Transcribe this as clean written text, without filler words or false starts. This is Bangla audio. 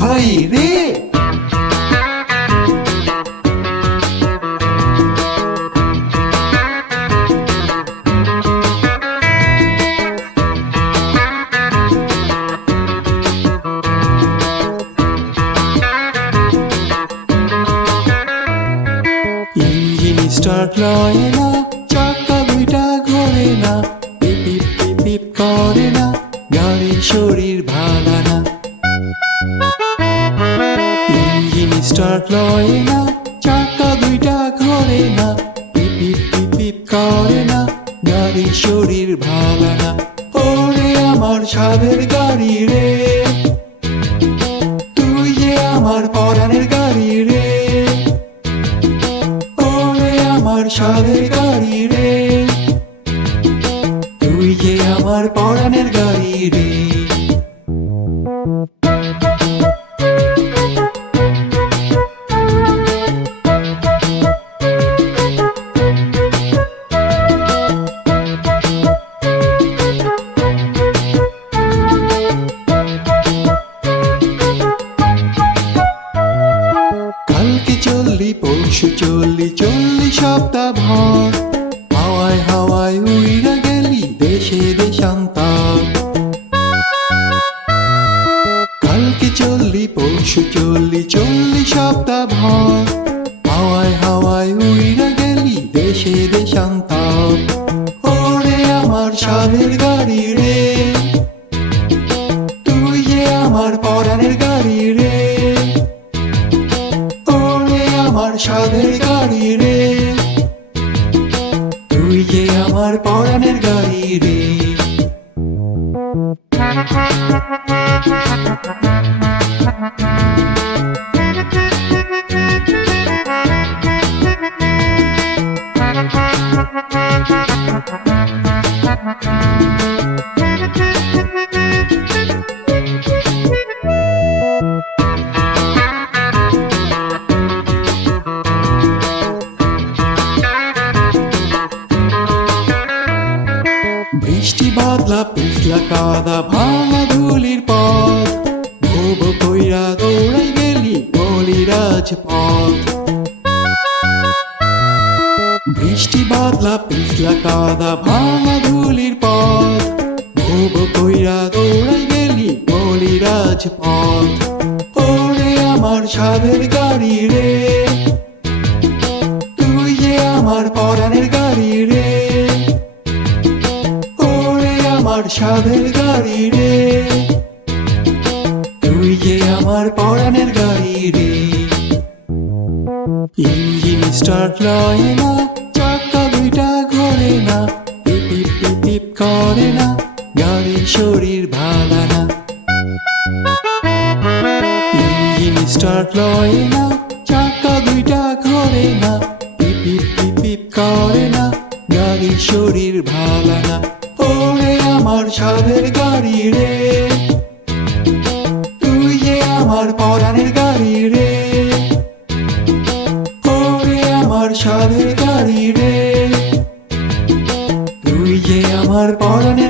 হাই রে ইঞ্জিন স্টার্ট লয় না, চাকা দুইটা ঘোরে না, পিপ পিপ পিপ পিপ করে না, গাড়ির শরীর ভালো না। ইঞ্জিন স্টার্ট লয় না, চাকা দুইটা ঘোরে না, পিপ পিপ পিপ পিপ করে না, গাড়ির শরীর ভালো না। ওরে আমার সাধের গাড়ি রে, তুই যে আমার পরাণের গাড়ি রে। ওরে আমার সাধের গাড়ি রে, তুই যে আমার পরাণের গাড়ি রে। কালকে চললি পরশু চললি, চললি সপ্তাহ ভর, হাওয়ায় হাওয়ায় উইরা গেলি দেশে দেশান্তর। কালকে চললি পরশু চললি, চললি সপ্তাহ ভর, হাওয়ায় হাওয়ায় উইরা গেলি দেশে দেশান্তর। ওরে আমার সাধের গাড়ি রে, তুই যে আমার পরাণের গাড়ি রে। ওরে আমার সাধের গাড়ি রে, তুই যে আমার পরাণের গাড়ি রে। বৃষ্টি বাদলা পিছলা কাদা ভাঙা ধুলির পথ, ভোব কইরা দৌড়াই গেলি গলি রাজপথ। বৃষ্টি বাদলা পিছলা কাদা ভাঙা ধুলির পথ, ভোব কইরা দৌড়াই গেলি গলি রাজপথ। ওরে আমার সাধের গাড়ি রে, তুই যে আমার পরাণের গাড়ি রে। আমার সাধের গাড়ি রে, তুই যে আমার পরাণের গাড়ি রে। ইঞ্জিন স্টার্ট লয় না, চাকা দুইটা ঘোরে না, পিপ পিপ পিপ পিপ করে না, গাড়ির শরীর ভালো না। ইঞ্জিন স্টার্ট লয় না, চাকা দুইটা ঘোরে না, পিপ পিপ পিপ পিপ করে না, গাড়ির শরীর ভালো না। ওরে আমার সাধের গাড়ি রে, তুই যে আমার পরাণের গাড়ি রে। ওরে আমার সাধের গাড়ি রে, তুই যে আমার পরাণের